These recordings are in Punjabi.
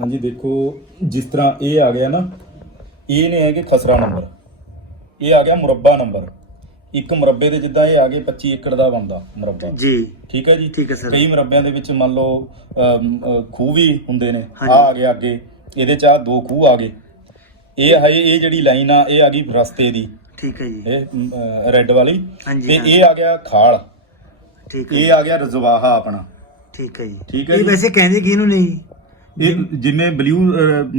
ਹਾਂਜੀ ਦੇਖੋ ਜਿਸ ਤਰ੍ਹਾਂ ਇਹ ਆ ਗਿਆ ਨਾ ਇਹ ਨੇ ਹੈਗੇ ਖਸਰਾ ਨੰਬਰ ਇਹ ਆ ਗਿਆ ਮੁਰੱਬਾ ਨੰਬਰ ਇੱਕ ਮੁਰੱਬੇ ਦੇ ਜਿੱਦਾਂ ਇਹ ਆ ਗਏ 25 ਏਕੜ ਦਾ ਬਣਦਾ ਮੁਰੱਬਾ। ਜੀ। ਠੀਕ ਹੈ ਜੀ? ਠੀਕ ਹੈ ਸਰ। ਕਈ ਮੁਰੱਬਿਆਂ ਦੇ ਵਿੱਚ ਮੰਨ ਲਓ ਖੂਹ ਵੀ ਹੁੰਦੇ ਨੇ। ਆ। ਆ ਗਿਆ ਅੱਗੇ ਇਹਦੇ ਚ ਆ ਦੋ ਖੂਹ ਆ ਗਏ। ਇਹ ਹੈ ਇਹ ਜਿਹੜੀ ਲਾਈਨ ਆ ਇਹ ਆ ਗਈ ਰਸਤੇ ਦੀ। ਠੀਕ ਹੈ ਜੀ। ਇਹ ਰੈੱਡ ਵਾਲੀ। ਤੇ ਹਾਂ। ਇਹ ਆ ਗਿਆ ਖਾਲ। ਠੀਕ ਹੈ ਇਹ ਆ ਗਿਆ ਰਜ਼ਵਾਹਾ ਆਪਣਾ। ਠੀਕ ਹੈ ਜੀ। ਠੀਕ ਹੈ ਇਹ ਜੀ। ਵੈਸੇ ਕਹਿੰਦੇ ਕਿਹਨੂੰ ਨਹੀਂ? ਇਹ ਜਿਵੇਂ ਬਲੂ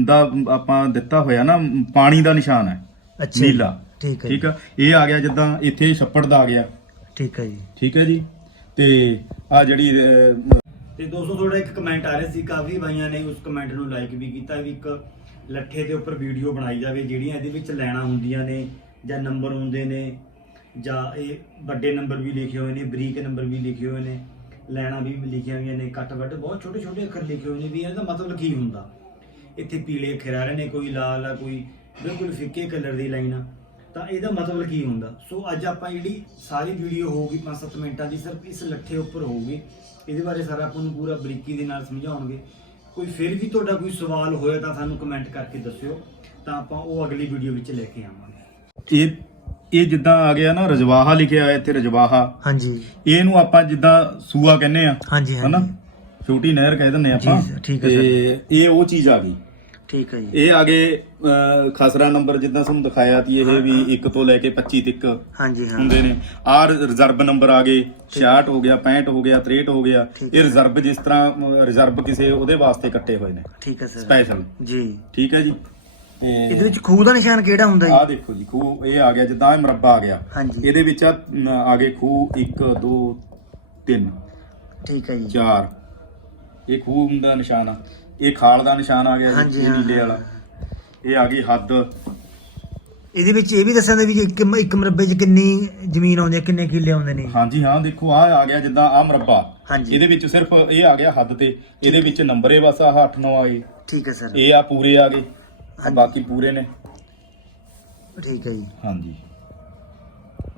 ਦਾ ਆਪਾਂ ਦਿੱਤਾ ਹੋਇਆ ਨਾ ਪਾਣੀ ਦਾ ਨਿਸ਼ਾਨ ਹੈ ਅੱਛਾ। ਨੀਲਾ। ਠੀਕ ਹੈ ਠੀਕ ਆ? ਇਹ ਆ ਗਿਆ ਜਿੱਦਾਂ ਇੱਥੇ ਛੱਪੜ ਦਾ ਆ ਗਿਆ। ਠੀਕ ਹੈ ਜੀ। ਠੀਕ ਹੈ ਜੀ? ਤੇ ਆ ਜਿਹੜੀ ਤੇ ਦੋਸਤੋ ਤੁਹਾਡਾ ਇੱਕ ਕਮੈਂਟ ਆ ਰਿਹਾ ਸੀ ਕਾਫੀ ਭਾਈਆਂ ਨੇ ਉਸ ਕਮੈਂਟ ਨੂੰ ਲਾਈਕ ਵੀ ਕੀਤਾ ਵੀ ਇੱਕ ਲੱਠੇ ਦੇ ਉੱਪਰ ਵੀਡੀਓ ਬਣਾਈ ਜਾਵੇ ਜਿਹੜੀਆਂ ਇਹਦੇ ਵਿੱਚ ਲੈਣਾ ਹੁੰਦੀਆਂ ਨੇ ਜਾਂ ਨੰਬਰ ਹੁੰਦੇ ਨੇ ਜਾਂ ਇਹ ਵੱਡੇ ਨੰਬਰ ਵੀ ਲਿਖੇ ਹੋਏ ਨੇ ਬਰੀਕ ਨੰਬਰ ਵੀ ਲਿਖੇ ਹੋਏ ਨੇ। ਲੈਣਾ ਵੀ ਲਿਖੀਆਂ ਹੋਈਆਂ ਨੇ ਕੱਟ ਵੱਟ ਬਹੁਤ ਛੋਟੇ ਛੋਟੇ ਅੱਖਰ ਲਿਖੇ ਹੋਏ ਨੇ ਵੀ ਇਹਦਾ ਮਤਲਬ ਕੀ ਹੁੰਦਾ? ਇੱਥੇ ਪੀਲੇ ਅੱਖਰ ਆ ਰਹੇ ਨੇ, ਕੋਈ ਲਾਲ ਆ, ਕੋਈ ਬਿਲਕੁਲ ਫਿੱਕੇ ਕਲਰ ਦੀ ਲਾਈਨ ਆ, ਤਾਂ ਇਹਦਾ ਮਤਲਬ ਕੀ ਹੁੰਦਾ? ਸੋ ਅੱਜ ਆਪਾਂ ਜਿਹੜੀ ਸਾਰੀ ਵੀਡੀਓ ਹੋਊਗੀ 5-7 ਮਿੰਟਾਂ ਦੀ, ਸਿਰਫ ਇਸ ਲੱਠੇ ਉੱਪਰ ਹੋਊਗੀ। ਇਹਦੇ ਬਾਰੇ ਸਾਰਾ ਆਪਾਂ ਨੂੰ ਪੂਰਾ ਬਰੀਕੀ ਦੇ ਨਾਲ ਸਮਝਾਉਣਗੇ। ਕੋਈ ਫਿਰ ਵੀ ਤੁਹਾਡਾ ਕੋਈ ਸਵਾਲ ਹੋਇਆ ਤਾਂ ਸਾਨੂੰ ਕਮੈਂਟ ਕਰਕੇ ਦੱਸਿਓ, ਤਾਂ ਆਪਾਂ ਉਹ ਅਗਲੀ ਵੀਡੀਓ ਵਿੱਚ ਲੈ ਕੇ ਆਵਾਂਗੇ। ਇਹ ਇਹ ਜਿੱਦਾਂ ਆ ਗਿਆ ਨਾ ਰਜਵਾਹਾ ਲਿਖਿਆ ਹੋਇਆ ਇੱਥੇ ਰਜਵਾਹਾ। ਹਾਂਜੀ। ਇਹਨੂੰ ਆਪਾਂ ਜਿੱਦਾਂ ਸੂਆ ਕਹਿੰਦੇ ਆ। ਹਾਂਜੀ ਹਨਾ? ਛੋਟੀ ਨਹਿਰ ਕਹਿ ਦਿੰਦੇ ਆਪਾਂ। ਜੀ, ਠੀਕ ਹੈ ਤੇ ਇਹ ਉਹ ਚੀਜ਼ ਆ ਗਈ। ਠੀਕ ਹੈ ਜੀ। ਇਹ ਆ ਗਏ ਖਸਰਾ ਨੰਬਰ ਜਿੱਦਾਂ ਤੁਹਾਨੂੰ ਦਿਖਾਇਆ ਤੀ ਇਹ ਵੀ 1 ਤੋਂ ਲੈ ਕੇ 25 ਤੱਕ ਹਾਂਜੀ ਹਾਂ। ਹੁੰਦੇ ਨੇ। ਆਹ ਰਿਜ਼ਰਵ ਨੰਬਰ ਆ ਗਏ 66 ਹੋ। ਗਿਆ 65 ਹੋ ਗਿਆ 63 ਹੋ ਗਿਆ। ਠੀਕ ਇਹ ਰਿਜ਼ਰਵ ਜਿਸ ਤਰ੍ਹਾਂ ਰਿਜ਼ਰਵ ਕਿਸੇ ਉਹਦੇ ਵਾਸਤੇ ਕੱਟੇ ਹੋਏ ਨੇ। ਠੀਕ ਹੈ ਸਰ। ਸਪੈਸ਼ਲ। ਜੀ। ਠੀਕ ਹੈ ਜੀ? ਇਹਦੇ ਵਿੱਚ ਖੂਹ ਦਾ ਨਿਸ਼ਾਨ ਕਿਹੜਾ ਹੁੰਦਾ ਆ ਜੀ ਦੇਖੋ ਜੀ ਖੂਹ ਇਹ ਆ ਗਿਆ ਜਿੱਦਾਂ ਇਹ ਮੁਰੱਬਾ ਆ ਗਿਆ। ਹਾਂਜੀ। ਇਹਦੇ ਵਿੱਚ ਆ ਆ ਗਏ ਖੂਹ 1 2 3 ਠੀਕ ਹੈ ਜੀ। 4 ਇਹ ਖੂਹ ਦਾ ਨਿਸ਼ਾਨ ਆ। ਇਹ ਖਾਲ ਦਾ ਨਿਸ਼ਾਨ ਆ ਗਿਆ ਹਾਂਜੀ, ਜੀ ਇਹ ਹਾਂ। ਨੀਲੇ ਵਾਲਾ। ਇਹ ਆ ਗਈ ਹੱਦ। ਇਹਦੇ ਵਿੱਚ ਇਹ ਵੀ ਦੱਸਿਆ ਜਾਂਦਾ ਵੀ ਇੱਕ ਇੱਕ ਮਰਬੇ 'ਚ ਕਿੰਨੀ ਜ਼ਮੀਨ ਆਉਂਦੀ ਹੈ ਕਿੰਨੇ ਕਿੱਲੇ ਆਉਂਦੇ ਨੇ। ਹਾਂਜੀ ਹਾਂ ਦੇਖੋ ਆ ਆ ਗਿਆ ਜਿੱਦਾਂ ਆ ਮੁਰੱਬਾ। ਹਾਂਜੀ। ਇਹਦੇ ਵਿੱਚ ਸਿਰਫ ਇਹ ਆ ਗਿਆ ਹੱਦ ਤੇ। ਇਹਦੇ ਵਿੱਚ ਨੰਬਰ ਬਸ ਆਹ 8 9 ਆ ਗਏ ਠੀਕ ਹੈ ਸਰ। ਇਹ ਆ ਪੂਰੇ ਆ ਗਏ। ਹਾਂਜੀ। ਬਾਕੀ ਪੂਰੇ ਨੇ। ਠੀਕ ਹੈ ਜੀ। ਹਾਂਜੀ।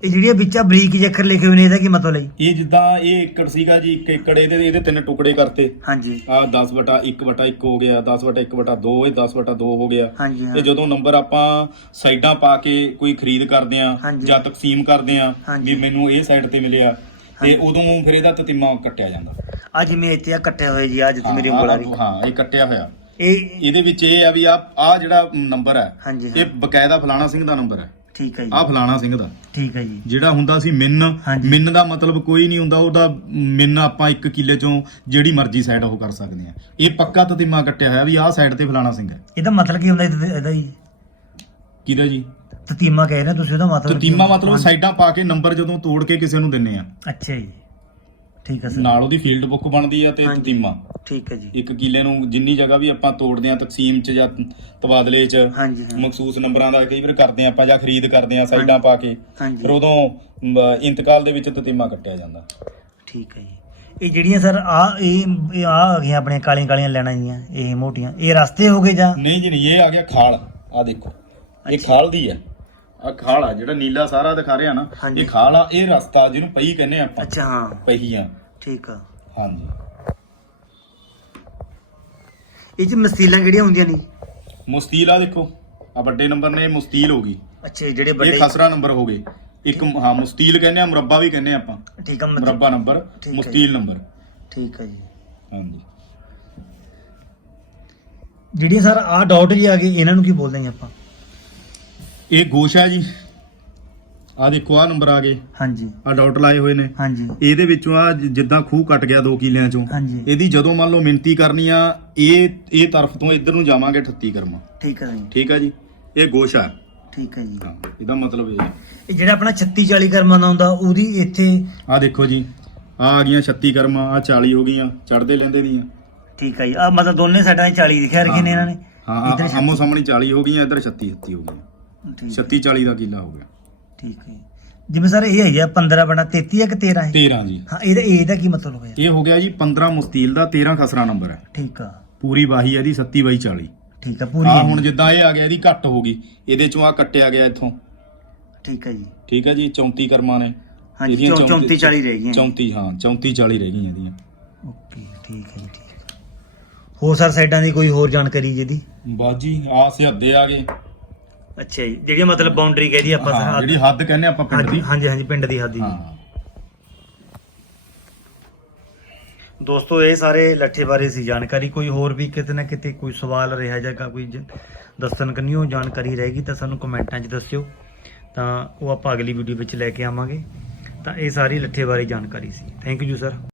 ਇਹ ਜਿਹੜੀਆਂ ਵਿੱਚਾ ਬਰੀਕ ਜਿਹੇ ਅੱਖਰ ਲਿਖੇ ਹੋਏ ਨੇ ਇਹਦਾ ਕੀ ਮਤਲਬ ਹੈ ਜੀ? ਇਹ ਜਿੱਦਾਂ ਇਹ ਏਕੜ ਸੀਗਾ ਜੀ ਇੱਕ ਏਕੜ ਇਹਦੇ ਇਹਦੇ ਤਿੰਨ ਟੁਕੜੇ ਕਰਤੇ। ਹਾਂਜੀ। ਆ 10 ਵਟਾ 1 ਵਟਾ 1 ਹੋ ਗਿਆ 10 ਵਟਾ 1 ਵਟਾ 2 ਇਹ 10 ਵਟਾ 2 ਹੋ ਗਿਆ। ਹਾਂਜੀ ਹਾਂ। ਤੇ ਜਦੋਂ ਨੰਬਰ ਆਪਾਂ ਸਾਈਡਾਂ ਪਾ ਕੇ ਕੋਈ ਖਰੀਦ ਕਰਦੇ ਆ ਹਾਂਜੀ। ਜਾਂ ਤਕਸੀਮ ਕਰਦੇ ਆ ਹਾਂਜੀ। ਵੀ ਮੈਨੂੰ ਇਹ ਸਾਈਡ ਤੇ ਮਿਲਿਆ ਤੇ ਉਦੋਂ ਫਿਰ ਇਹਦਾ ਤਤੀਮਾ ਕੱਟਿਆ ਜਾਂਦਾ। ਆ ਜਿਵੇਂ ਇੱਥੇ ਆ ਕੱਟੇ ਹੋਏ ਜੀ ਆ ਜਿੱਥੇ ਮੇਰੀ ਉਂਗਲ ਆ ਰਹੀ ਹਾਂ ਇਹ ਕੱਟਿਆ ਹੋਇਆ। ਇਹ ਇਹਦੇ ਵਿੱਚ ਇਹ ਆ ਵੀ ਆ ਆ ਜਿਹੜਾ ਨੰਬਰ ਹੈ ਹਾਂਜੀ ਇਹ ਹਾਂ ਬਕਾਇਦਾ ਫਲਾਣਾ ਸਿੰਘ ਦਾ ਨੰਬਰ ਹੈ। ਠੀਕ ਹੈ ਆ ਜੀ ਫਲਾਣਾ ਸਿੰਘ ਦਾ। ਠੀਕ ਹੈ ਜੀ। ਜਿਹੜਾ ਹੁੰਦਾ ਸੀ ਮਿੰਨ ਹਾਂਜੀ। ਮਿੰਨ ਦਾ ਮਤਲਬ ਕੋਈ ਨਹੀਂ ਹੁੰਦਾ ਉਹਦਾ ਮਿੰਨ ਆਪਾਂ ਇੱਕ ਕਿੱਲੇ ਚੋਂ ਜਿਹੜੀ ਮਰਜ਼ੀ ਸਾਈਡ ਉਹ ਕਰ ਸਕਦੇ ਆ ਇਹ ਪੱਕਾ ਤਤੀਮਾ ਕੱਟਿਆ ਹੋਇਆ ਵੀ ਆਹ ਸਾਈਡ ਤੇ ਫਲਾਣਾ ਸਿੰਘ ਹੈ। ਇਹਦਾ ਮਤਲਬ ਕੀ ਹੁੰਦਾ ਇਹਦਾ ਇਹਦਾ ਜੀ? ਕਿਹਦਾ ਜੀ? ਤਤੀਮਾ ਕਹਿ ਰਹੇ ਹੋ ਤੁਸੀਂ ਉਹਦਾ ਮਤਲਬ ਕੀ ਤਤੀਮਾ ਹੁੰਦਾ? ਮਤਲਬ ਸਾਈਡਾਂ ਪਾ ਕੇ ਨੰਬਰ ਜਦੋਂ ਤੋੜ ਕੇ ਕਿਸੇ ਨੂੰ ਦਿੰਨੇ ਆ। ਅੱਛਾ ਜੀ। ਠੀਕ ਹੈ ਸਰ। ਨਾਲ ਉਹਦੀ ਫੀਲਡ ਬੁੱਕ ਬਣਦੀ ਆ ਤੇ ਹਾਂਜੀ। ਠੀਕ ਹੈ ਜੀ। ਇੱਕ ਕਿੱਲੇ ਨੂੰ ਜਿੰਨੀ ਜਗ੍ਹਾ ਵੀ ਆਪਾਂ ਤੋੜਦੇ ਆ ਤਕਸੀਮ ਚ ਜਾਂ ਤਬਾਦਲੇ ਚ ਹਾਂਜੀ ਹਾਂ ਮਖਸੂਸ ਨੰਬਰਾਂ ਦਾ ਕਈ ਵਾਰ ਕਰਦੇ ਆ ਆਪਾਂ ਜਾਂ ਖਰੀਦ ਕਰਦੇ ਆ ਸਾਈਡਾਂ ਪਾ ਕੇ ਹਾਂਜੀ। ਫਿਰ ਉਦੋਂ ਇੰਤਕਾਲ ਦੇ ਵਿੱਚ ਤਤੀਮਾ ਕੱਟਿਆ ਜਾਂਦਾ। ਠੀਕ ਹੈ ਜੀ। ਇਹ ਜਿਹੜੀਆਂ ਸਰ ਆ ਇਹ ਇਹ ਆ ਆ ਗਈਆਂ ਆਪਣੀਆਂ ਕਾਲੀਆਂ ਕਾਲੀਆਂ ਲੈਣਾ ਜੀਆਂ ਇਹ ਮੋਟੀਆਂ। ਇਹ ਰਸਤੇ ਹੋ ਗਏ ਜਾਂ? ਨਹੀਂ ਜੀ ਨਹੀਂ ਇਹ ਆ ਗਿਆ ਖਾਲ। ਆ ਦੇਖੋ ਇਹ ਖਾਲ ਦੀ ਆ। ਆ ਖਾਲ ਆ ਜਿਹੜਾ ਨੀਲਾ ਸਾਰਾ ਦਿਖਾ ਰਿਹਾ ਨਾ ਹਾਂਜੀ। ਇਹ ਖਾਲ ਆ ਇਹ ਰਸਤਾ ਜਿਹਨੂੰ ਪਈ ਕਹਿੰਦੇ ਆ ਆਪਾਂ। ਅੱਛਾ ਹਾਂ। ਪਹੀਆਂ। ਠੀਕ ਆ। ਹਾਂਜੀ। ਇਹ ਚ ਮਸਤੀਲਾਂ ਕਿਹੜੀਆਂ ਹੁੰਦੀਆਂ ਨੇ? ਮੁਸਤੀਲ ਆ ਦੇਖੋ। ਆ ਵੱਡੇ ਨੰਬਰ ਨੇ ਮੁਸਤੀਲ ਹੋ ਗਈ। ਅੱਛਾ ਇਹ ਜਿਹੜੇ ਇਹ ਵੱਡੇ ਖਸਰਾ ਨੰਬਰ ਹੋ ਗਏ। ਇੱਕ ਹਾਂ ਮੁਸਤੀਲ ਕਹਿੰਦੇ ਆ ਮੁਰੱਬਾ ਵੀ ਕਹਿੰਦੇ ਆ ਆਪਾਂ। ਠੀਕ ਆ ਮਤਲਬ- ਮੁਰੱਬਾ ਨੰਬਰ ਠੀਕ ਹੈ ਮੁਸਤੀਲ ਨੰਬਰ। ਠੀਕ ਆ ਜੀ। ਹਾਂਜੀ। ਜਿਹੜੀਆਂ ਸਰ ਆ ਡਾਟ ਜੀ ਆ ਗਏ ਇਹਨਾਂ ਨੂੰ ਕੀ ਬੋਲਦੇ ਆ ਆਪਾਂ? ਇਹ ਗੋਸ਼ ਹੈ ਜੀ। ਆ ਦੇਖੋ ਆ ਨੰਬਰ ਆ ਗਏ। ਹਾਂਜੀ। ਆ ਡਾਟ ਲਾਏ ਹੋਏ ਨੇ। ਹਾਂਜੀ। ਇਹਦੇ ਵਿੱਚੋਂ ਆ ਜਿੱਦਾਂ ਖੂਹ ਕੱਟ ਗਿਆ 2 ਕਿਲਿਆਂ ਚੋਂ। ਹਾਂਜੀ। ਇਹਦੀ ਜਦੋਂ ਮੰਨ ਲਓ ਮਿੰਤੀ ਕਰਨੀ ਆ ਇਹ ਇਹ ਤਰਫ ਤੋਂ ਇੱਧਰ ਨੂੰ ਜਾਵਾਂਗੇ 38 ਕਰਮਾ। ਠੀਕ ਆ ਜੀ। ਠੀਕ ਆ ਜੀ? ਇਹ ਗੋਸ਼। ਠੀਕ ਆ ਜੀ। ਹਾਂ, ਇਹਦਾ ਮਤਲਬ ਇਹ। ਹੈ ਇਹ ਜਿਹੜਾ ਆਪਣਾ 36 40 ਕਰਮਾਂ ਦਾ ਹੁੰਦਾ ਉਹਦੀ ਇੱਥੇ ਆ ਦੇਖੋ ਜੀ। ਆ ਆ ਗਈਆਂ 36 ਕਰਮਾ ਆ 40 ਹੋ ਗਈਆਂ ਚੜਦੇ ਲੈਂਦੇ ਦੀਆਂ। ਠੀਕ ਆ ਜੀ। ਆ ਮਤਲਬ ਦੋਨੇ ਸਾਈਡਾਂ 'ਤੇ 40 ਲਿਖਿਆ ਰੱਖੇ ਨੇ ਇਹਨਾਂ ਨੇ। ਹਾਂ ਇੱਧਰ ਆਮੋ ਸਾਹਮਣੇ 40 ਹੋ ਗਈਆਂ ਇੱਧਰ 36 36 ਹੋ ਗਈਆਂ। ਠੀਕ 36 40 ਦਾ ਕਿੱਲਾ ਹੋ ਗਿਆ। ਠੀਕ ਹੈ। ਜੀ। ਜਿਵੇਂ ਸਰ ਇਹ ਹੈਗਾ 15 ਬਣਾ 33 ਹੈ ਕਿ 13 ਹੈ 13 ਜੀ। ਹਾਂ ਇਹਦਾ ਇਹਦਾ ਕੀ ਮਤਲਬ ਹੋਇਆ? ਇਹ ਹੋ ਗਿਆ ਜੀ 15 ਮੁਸਤੀਲ ਦਾ 13 ਖਸਰਾ ਨੰਬਰ ਹੈ। ਠੀਕ ਆ। ਪੂਰੀ ਵਾਹੀ ਇਹਦੀ 37 ਬਾਈ 40 ਠੀਕ ਆ ਪੂਰੀ ਆ ਹੈ। ਹੁਣ ਜੀ। ਜਿੱਦਾਂ ਇਹ ਆ ਗਿਆ ਇਹਦੀ ਘੱਟ ਹੋ ਗਈ। ਇਹਦੇ ਚੋਂ ਆ ਕੱਟਿਆ ਗਿਆ ਇੱਥੋਂ। ਠੀਕ ਹੈ ਜੀ। ਠੀਕ ਹੈ ਜੀ 34 ਕਰਮਾਂ ਨੇ। ਹਾਂਜੀ ਇਹਦੀਆਂ 34 40 ਰਹਿ ਗਈਆਂ। 34 ਹਾਂ 34 40 ਰਹਿ ਗਈਆਂ ਇਹਦੀਆਂ। ਓਕੇ ਠੀਕ ਹੈ ਜੀ ਠੀਕ ਹੈ। ਹੋਰ ਸਰ ਸਾਈਡਾਂ ਦੀ ਕੋਈ ਹੋਰ ਜਾਣਕਾਰੀ ਜਿਹਦੀ ਬਾਜੀ ਆ ਸਿਹਦੇ ਆ ਗਏ। ਅੱਛਾ ਜੀ ਜਿਹੜੀ ਮਤਲਬ ਬਾਉਂਡਰੀ ਕਹਦੀ ਆਪਾਂ ਹਾਂ, ਜਿਹੜੀ ਹੱਦ ਕਹਿੰਦੇ ਆਪਾਂ ਪਿੰਡ ਦੀ। ਹਾਂਜੀ ਹਾਂਜੀ ਪਿੰਡ ਦੀ ਹੱਦ ਦੀ ਹਾਂ। ਦੋਸਤੋ ਇਹ ਸਾਰੇ ਲੱਠੇ ਬਾਰੇ ਸੀ ਜਾਣਕਾਰੀ ਕੋਈ ਹੋਰ ਵੀ ਕਿਤੇ ਨਾ ਕਿਤੇ ਕੋਈ ਸਵਾਲ ਰਿਹਾ ਜਾਂ ਕੋਈ ਜ- ਦੱਸਣ ਕੰਨਿਓ ਜਾਣਕਾਰੀ ਰਹੇਗੀ ਤਾਂ ਸਾਨੂੰ ਕਮੈਂਟਾਂ 'ਚ ਦੱਸਿਓ। ਤਾਂ ਉਹ ਆਪਾਂ ਅਗਲੀ ਵੀਡੀਓ ਵਿੱਚ ਲੈ ਕੇ ਆਵਾਂਗੇ। ਤਾਂ ਇਹ ਸਾਰੀ ਲੱਠੇ ਬਾਰੇ ਜਾਣਕਾਰੀ ਸੀ। Thank you sir